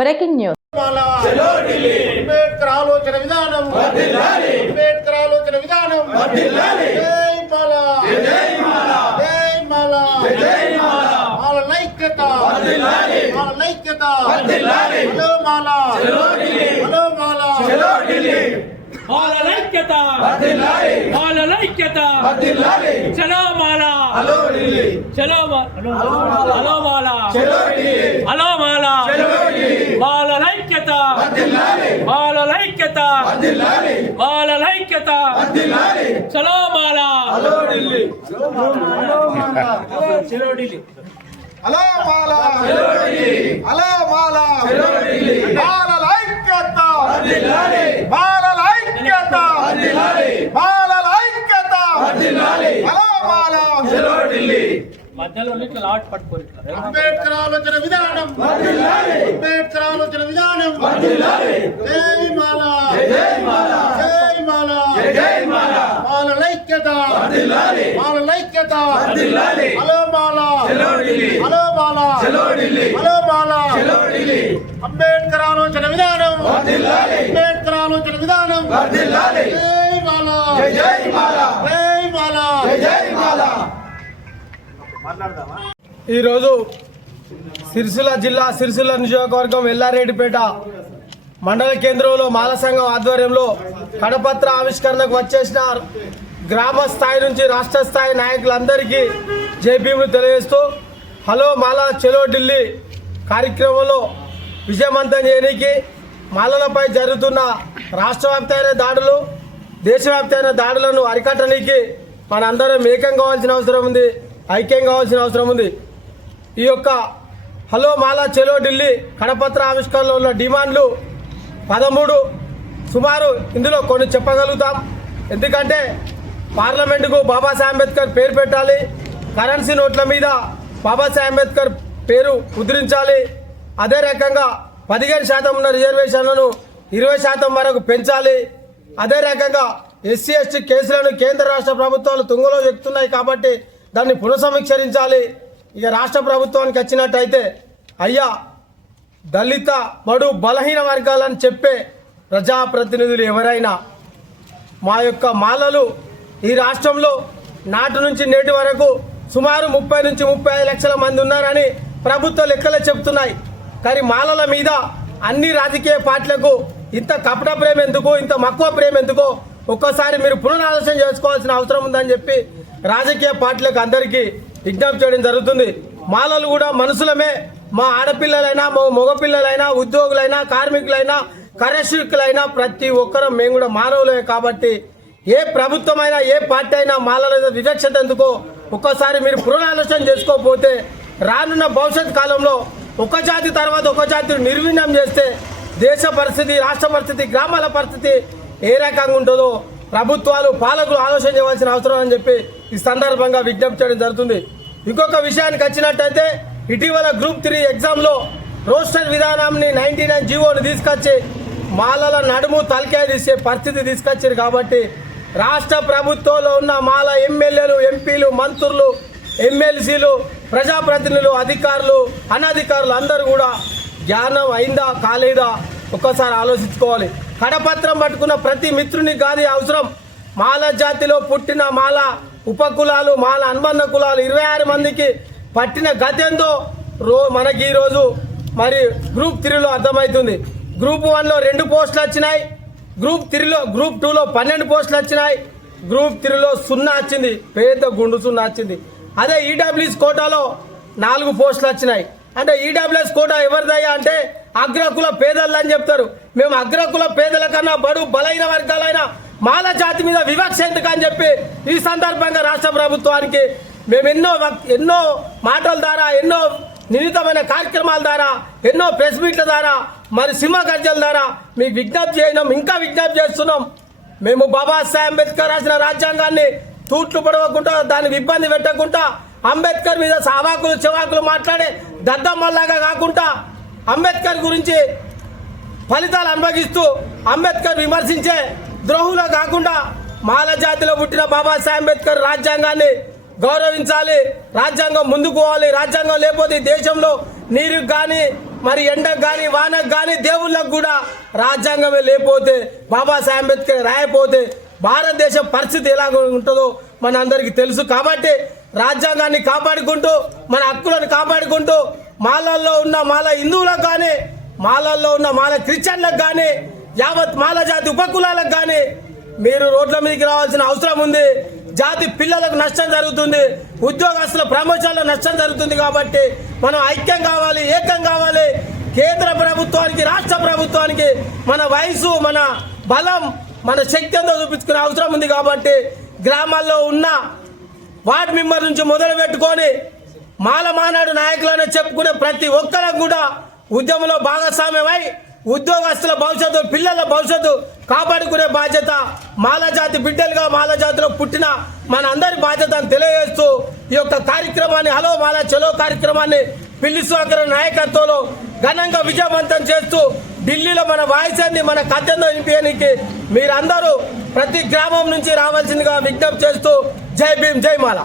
breaking news Ambedkar ఆలోచన విధానం అంబేద్కర్ ఆలోచన విధానం ఐక్యత ఐక్యత హలో మాలా హలో మాలా ఐక్యత ఐక్యత చలో మాలా హలో ఐక్యత బాలల ఐక్యత బాలల ఐక్యత చలో బాల హలో ఢిల్లీ చలో Delhi hello Bala hello Delhi hello Bala hello Delhi మధ్యలో లాట్ పట్టుకోరు అంబేద్కర్ ఆలోచన విధానం అంబేద్కర్ ఆలోచన విధానం అంబేద్కర్ ఆలోచన విధానం అంబేద్కర్ ఆలోచన విధానం జై జై ఈరోజు సిరిసిల్ల జిల్లా సిరిసిల్ల నియోజకవర్గం ఎల్లారెడ్డిపేట మండల కేంద్రంలో మాల సంఘం ఆధ్వర్యంలో కడపత్ర ఆవిష్కరణకు వచ్చేసిన గ్రామ స్థాయి నుంచి రాష్ట్ర స్థాయి నాయకులందరికీ జేపీలు తెలియజేస్తూ హలో మాలా చెలో ఢిల్లీ కార్యక్రమంలో విజయవంతం చేయడానికి మాలలపై జరుగుతున్న రాష్ట్రవ్యాప్తమైన దాడులు దేశవ్యాప్తమైన దాడులను అరికట్టడానికి మనందరం ఏకం కావాల్సిన అవసరం ఉంది ఐక్యం కావాల్సిన అవసరం ఉంది ఈ యొక్క హలో మాలా చెలో ఢిల్లీ కడపత్ర ఆవిష్కరణలో ఉన్న డిమాండ్లు పదమూడు సుమారు ఇందులో కొన్ని చెప్పగలుగుతాం ఎందుకంటే పార్లమెంటుకు బాబాసాహెబ్ అంబేద్కర్ పేరు పెట్టాలి కరెన్సీ నోట్ల మీద బాబాసాహెబ్ అంబేద్కర్ పేరు ముద్రించాలి అదే రకంగా పదిహేను శాతం ఉన్న రిజర్వేషన్లను ఇరవై శాతం వరకు పెంచాలి అదే రకంగా ఎస్సీ ఎస్టీ కేసులను కేంద్ర రాష్ట్ర ప్రభుత్వాలు తుంగలో ఎక్కుతున్నాయి కాబట్టి దాన్ని పునఃసమీక్షరించాలి ఇక రాష్ట్ర ప్రభుత్వానికి వచ్చినట్టయితే అయ్యా దళిత బడు బలహీన వర్గాలని చెప్పే ప్రజాప్రతినిధులు ఎవరైనా మా యొక్క మాలలు ఈ రాష్ట్రంలో నాటి నుంచి నేటి వరకు సుమారు ముప్పై నుంచి ముప్పై లక్షల మంది ఉన్నారని ప్రభుత్వ లెక్కలు చెప్తున్నాయి కానీ మాలల మీద అన్ని రాజకీయ పార్టీలకు ఇంత కపట ప్రేమ ఎందుకో ఇంత మక్కువ ప్రేమ ఎందుకో ఒక్కసారి మీరు పునరాలోచన చేసుకోవాల్సిన అవసరం ఉందని చెప్పి రాజకీయ పార్టీలకు అందరికీ విజ్ఞప్తి చేయడం జరుగుతుంది మాలలు కూడా మనుషులమే మా ఆడపిల్లలైనా మా మగపిల్లలైనా ఉద్యోగులైనా కార్మికులైనా కరశికులైనా ప్రతి ఒక్కరం మేము కూడా మానవులమే కాబట్టి ఏ ప్రభుత్వమైనా ఏ పార్టీ అయినా మాలల వివక్షత ఎందుకో ఒక్కసారి మీరు పునరాలోచన చేసుకోకపోతే రానున్న భవిష్యత్ కాలంలో ఒక జాతి తర్వాత ఒక జాతి నిర్వీణం చేస్తే దేశ పరిస్థితి రాష్ట్ర పరిస్థితి గ్రామాల పరిస్థితి ఏ రకంగా ఉంటుందో ప్రభుత్వాలు పాలకులు ఆలోచన అవసరం అని చెప్పి ఈ సందర్భంగా విజ్ఞప్తి చేయడం జరుగుతుంది ఇంకొక విషయానికి వచ్చినట్టయితే ఇటీవల గ్రూప్ త్రీ ఎగ్జామ్లో రోస్టర్ విధానాన్ని నైన్టీ నైన్ జీవోని తీసుకొచ్చి మాలల నడుము తలకే తీసే పరిస్థితి తీసుకొచ్చారు కాబట్టి రాష్ట్ర ప్రభుత్వంలో ఉన్న మాల ఎమ్మెల్యేలు ఎంపీలు మంత్రులు ఎమ్మెల్సీలు ప్రజాప్రతినిధులు అధికారులు అనధికారులు అందరూ కూడా జ్ఞానం అయిందా కాలేదా ఒక్కసారి ఆలోచించుకోవాలి కడపత్రం పట్టుకున్న ప్రతి మిత్రుని కానీ అవసరం మాల జాతిలో పుట్టిన మాల ఉపకులాలు మాల అనుబంధ కులాలు ఇరవై ఆరు మందికి పట్టిన గతెందో రో మనకి ఈరోజు మరి గ్రూప్ త్రీలో అర్థమవుతుంది గ్రూప్ వన్లో రెండు పోస్టులు వచ్చినాయి గ్రూప్ త్రీలో గ్రూప్ టూలో పన్నెండు పోస్టులు వచ్చినాయి గ్రూప్ త్రీలో సున్నా వచ్చింది పేద గుండు సున్నా వచ్చింది అదే ఈడబ్ల్యూఎస్ కోటాలో నాలుగు పోస్టులు వచ్చినాయి అంటే ఈడబ్ల్యూఎస్ కోటా ఎవరిదయ్యా అంటే అగ్రకుల పేదలు అని చెప్తారు మేము అగ్రకుల పేదల కన్నా బడు బలైన వర్గాలైన మాల జాతి మీద వివక్ష అని చెప్పి ఈ సందర్భంగా రాష్ట్ర ప్రభుత్వానికి మేము ఎన్నో ఎన్నో మాటల ద్వారా ఎన్నో నిమితమైన కార్యక్రమాల ద్వారా ఎన్నో ప్రెస్ మీట్ల ద్వారా మరి సింహ గర్జల ద్వారా మీకు విజ్ఞప్తి చేయడం ఇంకా విజ్ఞప్తి చేస్తున్నాం మేము బాబాసాహెబ్ అంబేద్కర్ రాసిన రాజ్యాంగాన్ని తూట్లు పడవకుండా దానికి ఇబ్బంది పెట్టకుండా అంబేద్కర్ మీద సావాకులు చివాకులు మాట్లాడే దద్దమ్మల్లాగా కాకుండా అంబేద్కర్ గురించి ఫలితాలు అనుభవిస్తూ అంబేద్కర్ విమర్శించే ద్రోహులో కాకుండా మాల జాతిలో పుట్టిన బాబాసాహెబ్ అంబేద్కర్ రాజ్యాంగాన్ని గౌరవించాలి రాజ్యాంగం ముందుకు పోవాలి రాజ్యాంగం లేకపోతే దేశంలో నీరుకు కానీ మరి ఎండకు కానీ వానకు కానీ దేవుళ్ళకు కూడా రాజ్యాంగమే లేకపోతే బాబాసాహెబ్ అంబేద్కర్ రాయపోతే భారతదేశం పరిస్థితి ఎలా ఉంటుందో మన అందరికీ తెలుసు కాబట్టి రాజ్యాంగాన్ని కాపాడుకుంటూ మన హక్కులను కాపాడుకుంటూ మాలల్లో ఉన్న మాల హిందువులకు కానీ మాలల్లో ఉన్న మాల క్రిస్టియన్లకు కానీ యావత్ మాల జాతి ఉపకులాలకు కానీ మీరు రోడ్ల మీదకి రావాల్సిన అవసరం ఉంది జాతి పిల్లలకు నష్టం జరుగుతుంది ఉద్యోగస్తుల ప్రమోషన్లో నష్టం జరుగుతుంది కాబట్టి మనం ఐక్యం కావాలి ఏకం కావాలి కేంద్ర ప్రభుత్వానికి రాష్ట్ర ప్రభుత్వానికి మన వయసు మన బలం మన శక్తి ఎంతో చూపించుకునే అవసరం ఉంది కాబట్టి గ్రామాల్లో ఉన్న వార్డ్ మెంబర్ నుంచి మొదలు పెట్టుకొని మాల మానాడు నాయకులనే చెప్పుకునే ప్రతి ఒక్కరికి కూడా ఉద్యమంలో భాగస్వామ్యమై ఉద్యోగస్తుల భవిష్యత్తు పిల్లల భవిష్యత్తు కాపాడుకునే బాధ్యత మాలజాతి బిడ్డలుగా మాలజాతిలో పుట్టిన మన అందరి బాధ్యత అని తెలియజేస్తూ ఈ యొక్క కార్యక్రమాన్ని హలో మాల చలో కార్యక్రమాన్ని పిల్లి సుధాకర్ నాయకత్వంలో ఘనంగా విజయవంతం చేస్తూ ఢిల్లీలో మన వాయిసాన్ని మన కథ్యంలో వినిపించడానికి మీరందరూ ప్రతి గ్రామం నుంచి రావాల్సిందిగా విజ్ఞప్తి చేస్తూ జై భీమ్ జై మాల